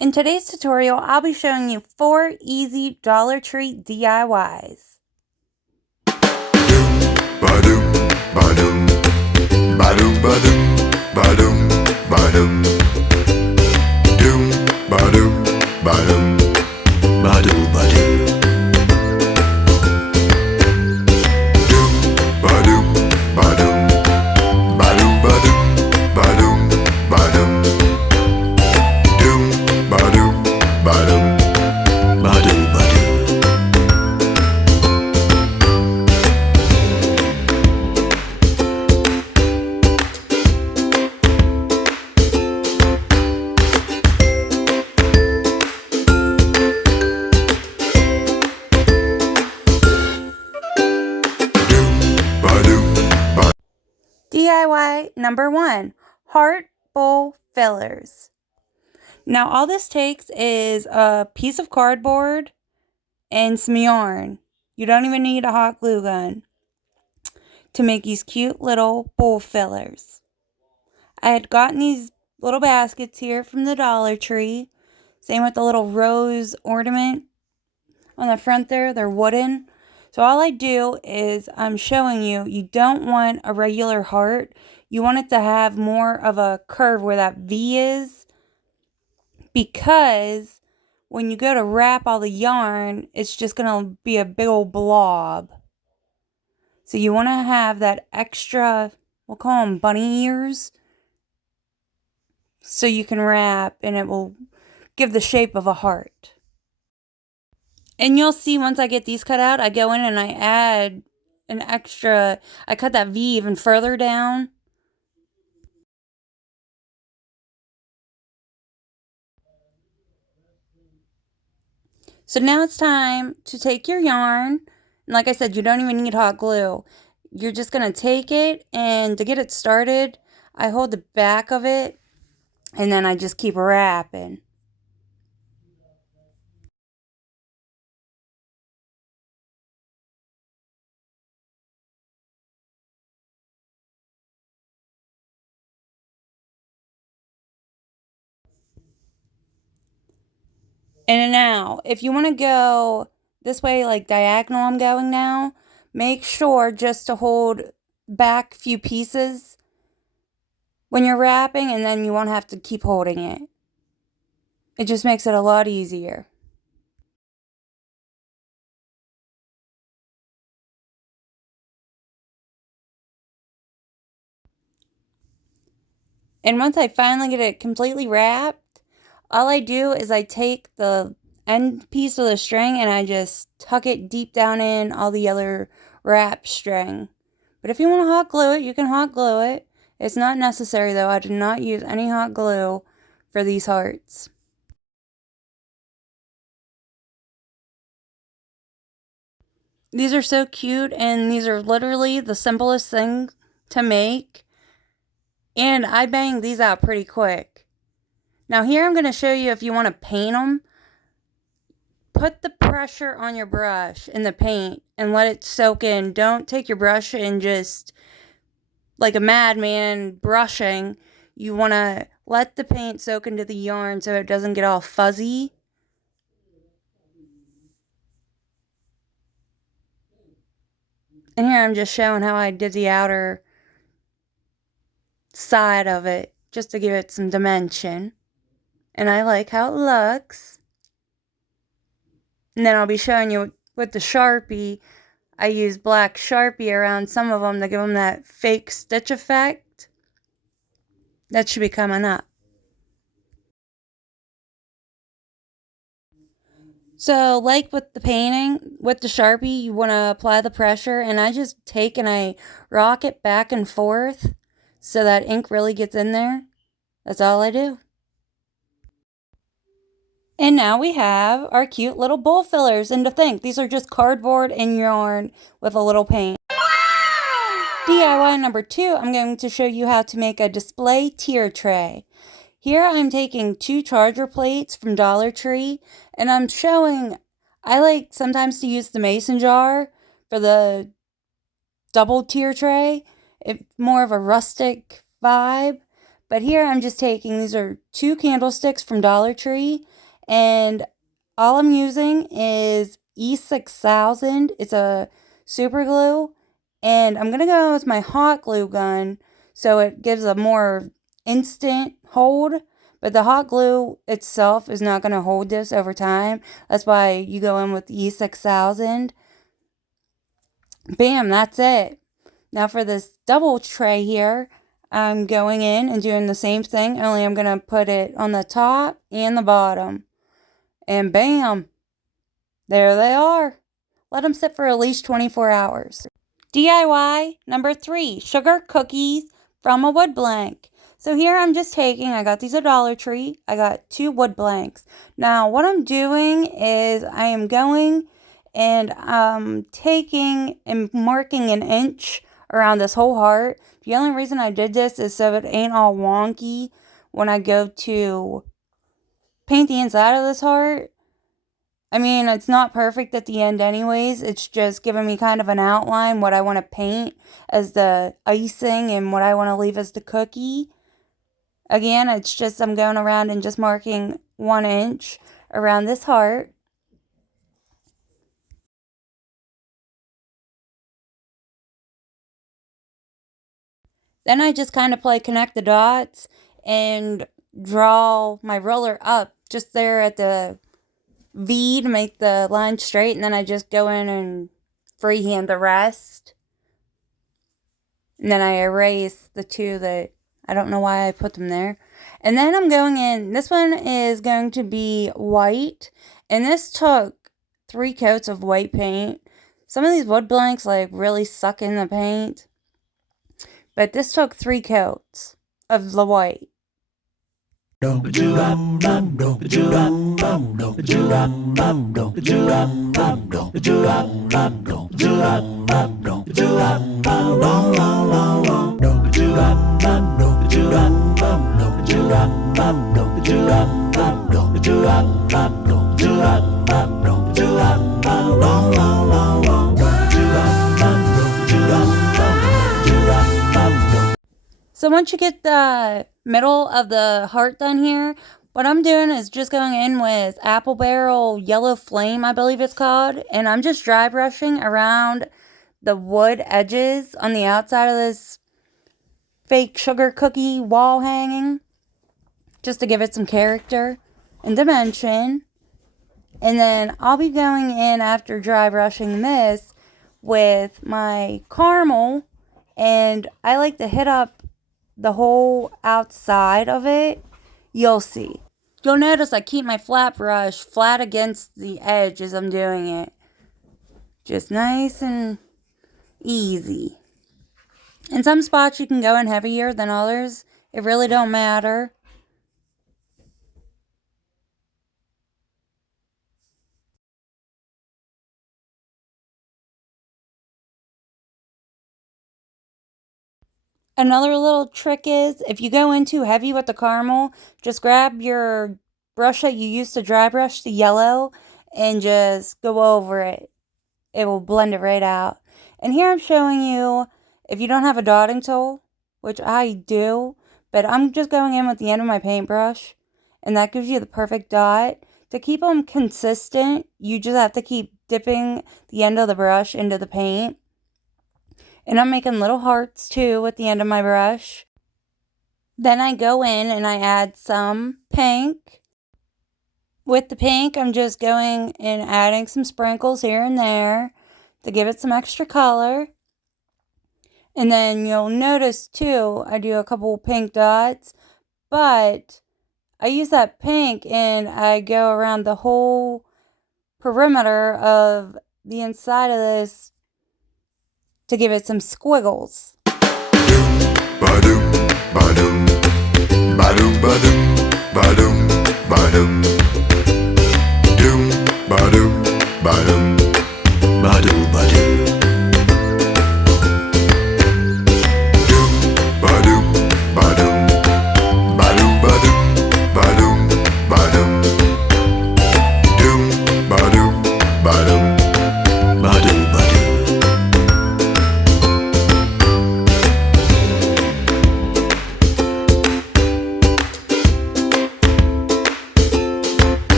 In today's tutorial, I'll be showing you 4 easy Dollar Tree DIYs. DIY number 1, heart bowl fillers. Now all this takes is a piece of cardboard and some yarn. You don't even need a hot glue gun to make these cute little bowl fillers. I had gotten these little baskets here from the Dollar Tree. Same with the little rose ornament on the front there. They're wooden. So all I do is I'm showing you, you don't want a regular heart. You want it to have more of a curve where that V is, because when you go to wrap all the yarn, it's just going to be a big old blob. So you want to have that extra, we'll call them bunny ears, so you can wrap and it will give the shape of a heart. And you'll see once I get these cut out, I go in and I add an extra, I cut that V even further down. So now it's time to take your yarn. And like I said, you don't even need hot glue. You're just going to take it, and to get it started, I hold the back of it and then I just keep wrapping. And now, if you want to go this way, like diagonal I'm going now, make sure just to hold back a few pieces when you're wrapping, and then you won't have to keep holding it. It just makes it a lot easier. And once I finally get it completely wrapped, all I do is I take the end piece of the string and I just tuck it deep down in all the other wrap string. But if you want to hot glue it, you can hot glue it. It's not necessary though. I did not use any hot glue for these hearts. These are so cute, and these are literally the simplest thing to make. And I banged these out pretty quick. Now here I'm going to show you if you want to paint them. Put the pressure on your brush in the paint and let it soak in. Don't take your brush and just, like a madman brushing. You want to let the paint soak into the yarn so it doesn't get all fuzzy. And here I'm just showing how I did the outer side of it, just to give it some dimension. And I like how it looks. And then I'll be showing you with the Sharpie. I use black Sharpie around some of them to give them that fake stitch effect. That should be coming up. So like with the painting, with the Sharpie, you want to apply the pressure, and I just take and I rock it back and forth so that ink really gets in there. That's all I do. And now we have our cute little bowl fillers. And to think, these are just cardboard and yarn with a little paint. DIY number 2, I'm going to show you how to make a display tier tray. Here I'm taking 2 charger plates from Dollar Tree, and I'm showing, I like sometimes to use the mason jar for the double tier tray. It's more of a rustic vibe, But here I'm just taking, these are 2 candlesticks from Dollar Tree, and all I'm using is E6000. It's a super glue, and I'm going to go with my hot glue gun so it gives a more instant hold. But the hot glue itself is not going to hold this over time. That's why you go in with E6000. Bam, that's it. Now for this double tray here, I'm going in and doing the same thing, only I'm going to put it on the top and the bottom. And bam, there they are. Let them sit for at least 24 hours. DIY number 3, sugar cookies from a wood blank. So here I'm just taking, I got these at Dollar Tree. I got 2 wood blanks. Now what I'm doing is I am going and taking and marking an inch around this whole heart. The only reason I did this is so it ain't all wonky when I go to paint the inside of this heart. I mean, it's not perfect at the end anyways. It's just giving me kind of an outline, what I want to paint as the icing and what I want to leave as the cookie. Again, it's just I'm going around and just marking 1 inch around this heart. Then I just kind of play connect the dots and draw my roller up just there at the V to make the line straight, and then I just go in and freehand the rest. And then I erase the 2 that I don't know why I put them there. And then I'm going in, this one is going to be white, and this took 3 coats of white paint. Some of these wood blanks like really suck in the paint, but this took 3 coats of the white. So once you get the middle of the heart done here, what I'm doing is just going in with Apple Barrel Yellow Flame, I believe it's called. And I'm just dry brushing around the wood edges on the outside of this fake sugar cookie wall hanging, just to give it some character and dimension. And then I'll be going in after dry brushing this with my caramel, and I like to hit up the whole outside of it. You'll see. You'll notice I keep my flat brush flat against the edge as I'm doing it. Just nice and easy. In some spots you can go in heavier than others. It really don't matter. Another little trick is, if you go in too heavy with the caramel, just grab your brush that you used to dry brush the yellow and just go over it. It will blend it right out. And here I'm showing you, if you don't have a dotting tool, which I do, but I'm just going in with the end of my paintbrush, and that gives you the perfect dot. To keep them consistent, you just have to keep dipping the end of the brush into the paint. And I'm making little hearts too with the end of my brush. Then I go in and I add some pink. With the pink, I'm just going and adding some sprinkles here and there to give it some extra color. And then you'll notice too, I do a couple pink dots, but I use that pink and I go around the whole perimeter of the inside of this to give it some squiggles.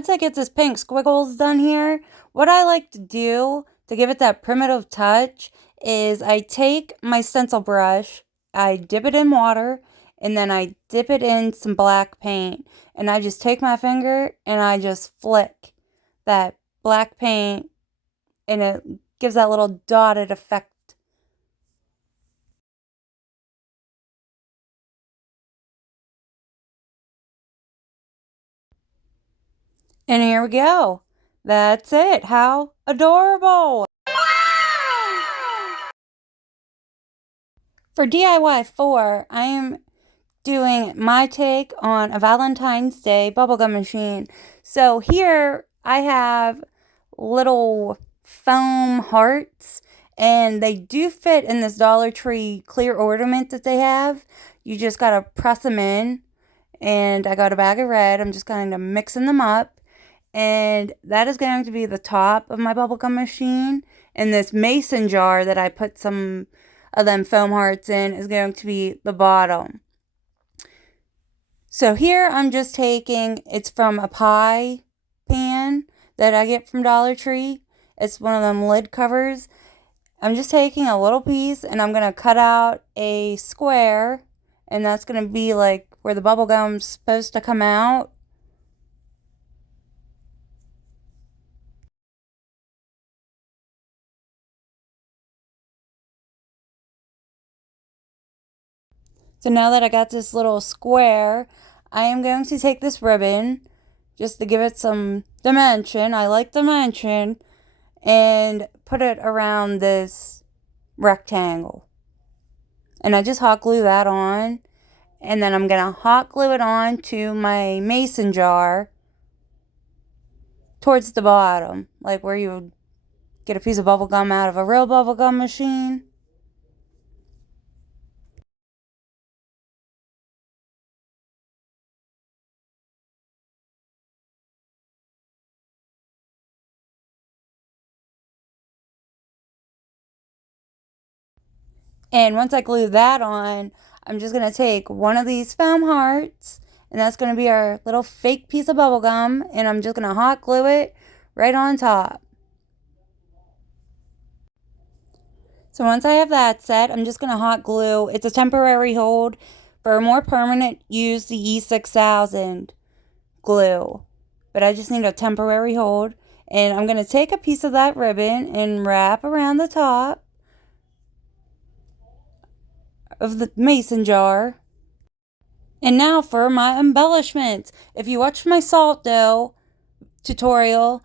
once I get this pink squiggles done here, what I like to do to give it that primitive touch is I take my stencil brush, I dip it in water, and then I dip it in some black paint. And I just take my finger and I just flick that black paint, and it gives that little dotted effect. And here we go. That's it. How adorable! For DIY 4, I am doing my take on a Valentine's Day Bubblegum Machine. So here I have little foam hearts, and they do fit in this Dollar Tree clear ornament that they have. You just gotta press them in, and I got a bag of red. I'm just kind of mixing them up, and that is going to be the top of my bubblegum machine. And this mason jar that I put some of them foam hearts in is going to be the bottom. So here I'm just taking, it's from a pie pan that I get from Dollar Tree. It's one of them lid covers. I'm just taking a little piece and I'm going to cut out a square, and that's going to be like where the bubble gum's supposed to come out. So now that I got this little square, I am going to take this ribbon just to give it some dimension. I like dimension. And put it around this rectangle. And I just hot glue that on. And then I'm going to hot glue it on to my mason jar towards the bottom, like where you would get a piece of bubble gum out of a real bubblegum machine. And once I glue that on, I'm just going to take one of these foam hearts, and that's going to be our little fake piece of bubble gum, and I'm just going to hot glue it right on top. So once I have that set, I'm just going to hot glue. It's a temporary hold. For a more permanent, use the E6000 glue. But I just need a temporary hold. And I'm going to take a piece of that ribbon and wrap around the top of the mason jar. And now for my embellishments. If you watched my salt dough tutorial,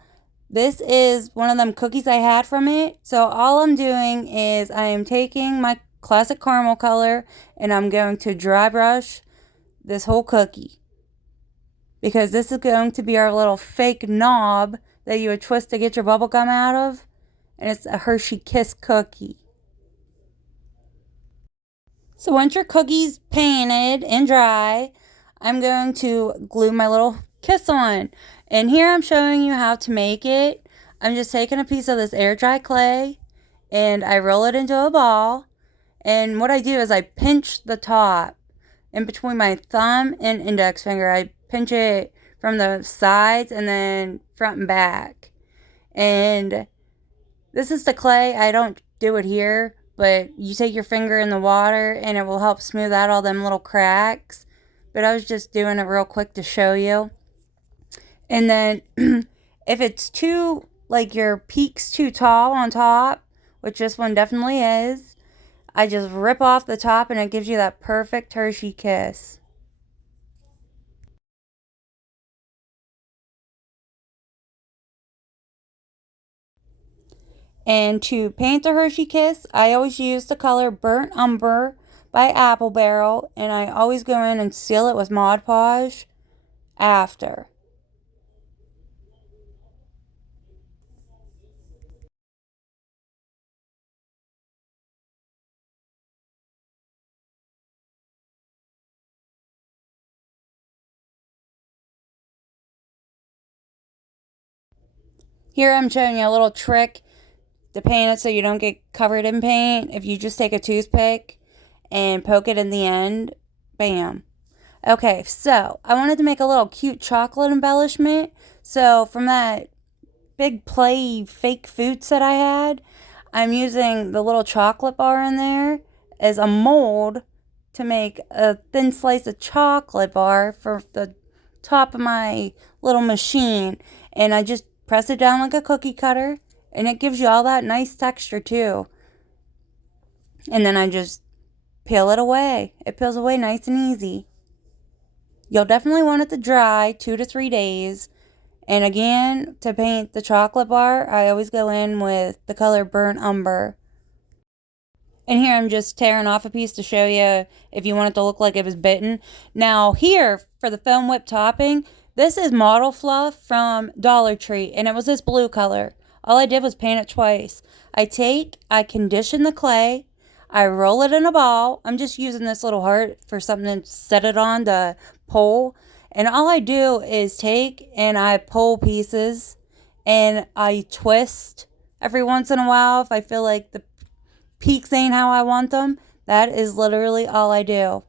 this is one of them cookies I had from it. So all I'm doing is I am taking my classic caramel color and I'm going to dry brush this whole cookie, because this is going to be our little fake knob that you would twist to get your bubble gum out of. And it's a Hershey Kiss cookie. So once your cookie's painted and dry, I'm going to glue my little kiss on. And here I'm showing you how to make it. I'm just taking a piece of this air dry clay and I roll it into a ball. And what I do is I pinch the top in between my thumb and index finger. I pinch it from the sides and then front and back. And this is the clay. I don't do it here, but you take your finger in the water and it will help smooth out all them little cracks. But I was just doing it real quick to show you. And then if it's too, like your peak's too tall on top, which this one definitely is, I just rip off the top and it gives you that perfect Hershey kiss. And to paint the Hershey Kiss, I always use the color Burnt Umber by Apple Barrel, and I always go in and seal it with Mod Podge after. Here I'm showing you a little trick to paint it so you don't get covered in paint. If you just take a toothpick and poke it in the end, bam. Okay, so I wanted to make a little cute chocolate embellishment. So from that big play fake food set I had, I'm using the little chocolate bar in there as a mold to make a thin slice of chocolate bar for the top of my little machine. And I just press it down like a cookie cutter, and it gives you all that nice texture too. And then I just peel it away. It peels away nice and easy. You'll definitely want it to dry 2 to 3 days. And again, to paint the chocolate bar, I always go in with the color Burnt Umber. And here I'm just tearing off a piece to show you if you want it to look like it was bitten. Now here, for the foam whip topping, this is Model Fluff from Dollar Tree, and it was this blue color. All I did was paint it twice. I condition the clay, I roll it in a ball. I'm just using this little heart for something to set it on to pull. And all I do is take and I pull pieces and I twist every once in a while if I feel like the peaks ain't how I want them. That is literally all I do.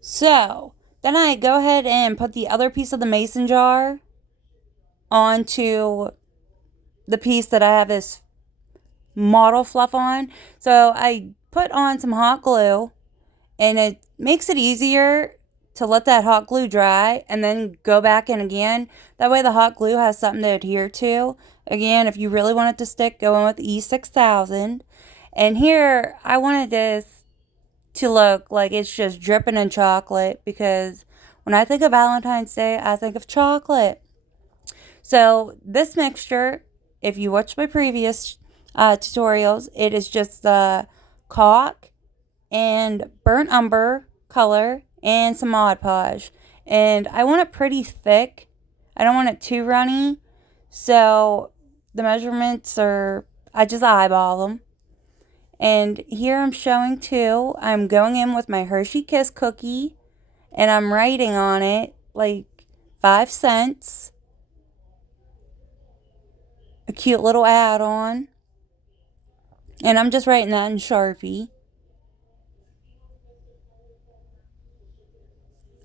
So then I go ahead and put the other piece of the mason jar onto the piece that I have this Model Fluff on. So I put on some hot glue, and it makes it easier to let that hot glue dry and then go back in again. That way the hot glue has something to adhere to. Again, if you really want it to stick, go in with E6000. And here I wanted this to look like it's just dripping in chocolate, because when I think of Valentine's Day, I think of chocolate. So this mixture, if you watch my previous tutorials, it is just the caulk and burnt umber color and some Mod Podge. And I want it pretty thick. I don't want it too runny. So the measurements are, I just eyeball them. And here I'm showing too, I'm going in with my Hershey Kiss cookie, and I'm writing on it like 5 cents. A cute little add-on. And I'm just writing that in Sharpie.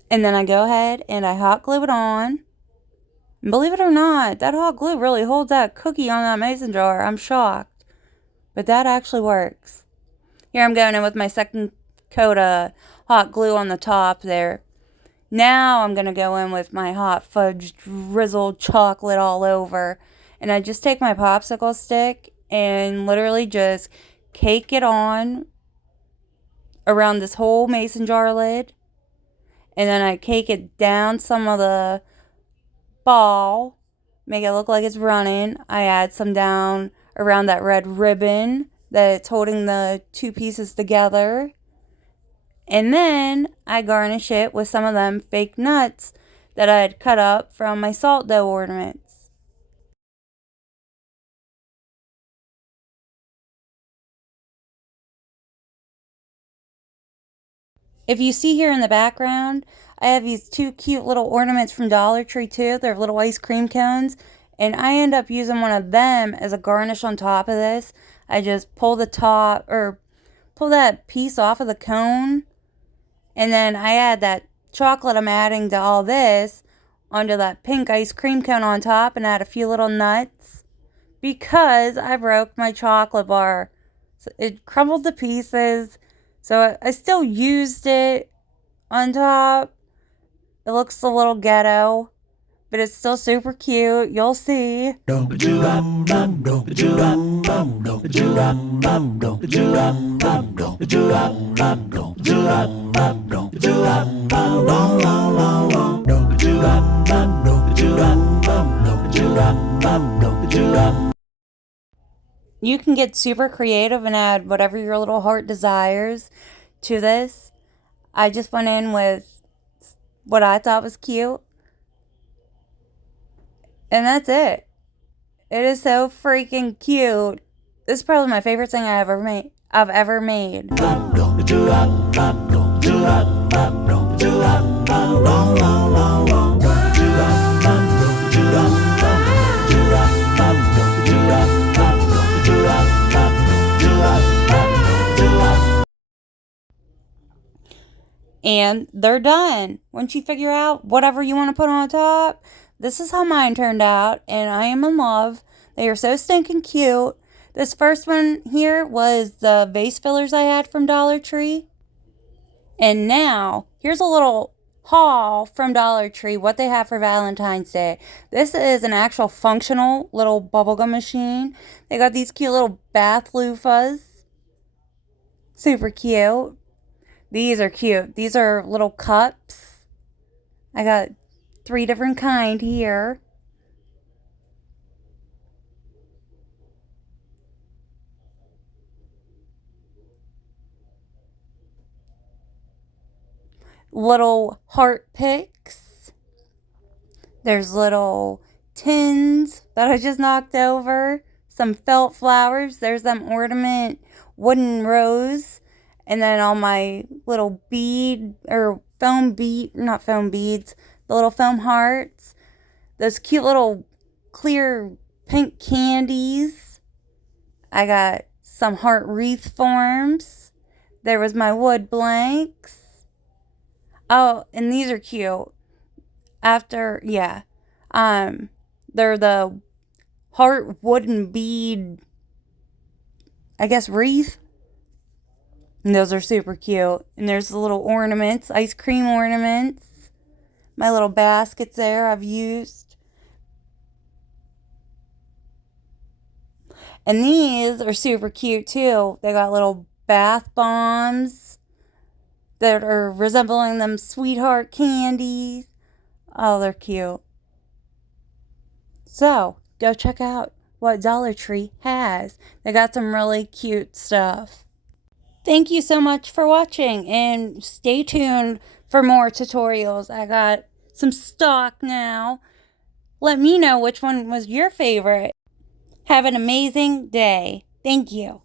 And then I go ahead and I hot glue it on. And believe it or not, that hot glue really holds that cookie on that mason jar. I'm shocked. But that actually works. Here I'm going in with my second coat of hot glue on the top there. Now I'm going to go in with my hot fudge drizzled chocolate all over. And I just take my popsicle stick and literally just cake it on around this whole mason jar lid. And then I cake it down some of the ball, make it look like it's running. I add some down around that red ribbon that's holding the two pieces together. And then I garnish it with some of them fake nuts that I had cut up from my salt dough ornaments. If you see here in the background, I have these 2 cute little ornaments from Dollar Tree too. They're little ice cream cones. And I end up using one of them as a garnish on top of this. I just pull the top, or pull that piece off of the cone. And then I add that chocolate I'm adding to all this onto that pink ice cream cone on top, and add a few little nuts. Because I broke my chocolate bar. So it crumbled to pieces. So I still used it on top. It looks a little ghetto, but it's still super cute. You'll see. You can get super creative and add whatever your little heart desires to this. I just went in with what I thought was cute. And that's it. It is so freaking cute. This is probably my favorite thing I've ever made. And they're done. Once you figure out whatever you want to put on top, this is how mine turned out, and I am in love. They are so stinking cute. This first one here was the vase fillers I had from Dollar Tree. And now, here's a little haul from Dollar Tree, what they have for Valentine's Day. This is an actual functional little bubblegum machine. They got these cute little bath loofahs. Super cute. These are cute. These are little cups. I got 3 different kind here. Little heart picks. There's little tins that I just knocked over. Some felt flowers. There's some ornament wooden rose. And then all my little bead or foam bead, not foam beads, the little foam hearts. Those cute little clear pink candies. I got some heart wreath forms. There was my wood blanks. Oh, and these are cute. After, yeah. They're the heart wooden bead, I guess, wreath. And those are super cute. And there's the little ornaments, ice cream ornaments. My little baskets there I've used. And these are super cute too. They got little bath bombs that are resembling them sweetheart candies. Oh, they're cute. So, go check out what Dollar Tree has. They got some really cute stuff. Thank you so much for watching, and stay tuned for more tutorials. I got some stock now. Let me know which one was your favorite. Have an amazing day. Thank you.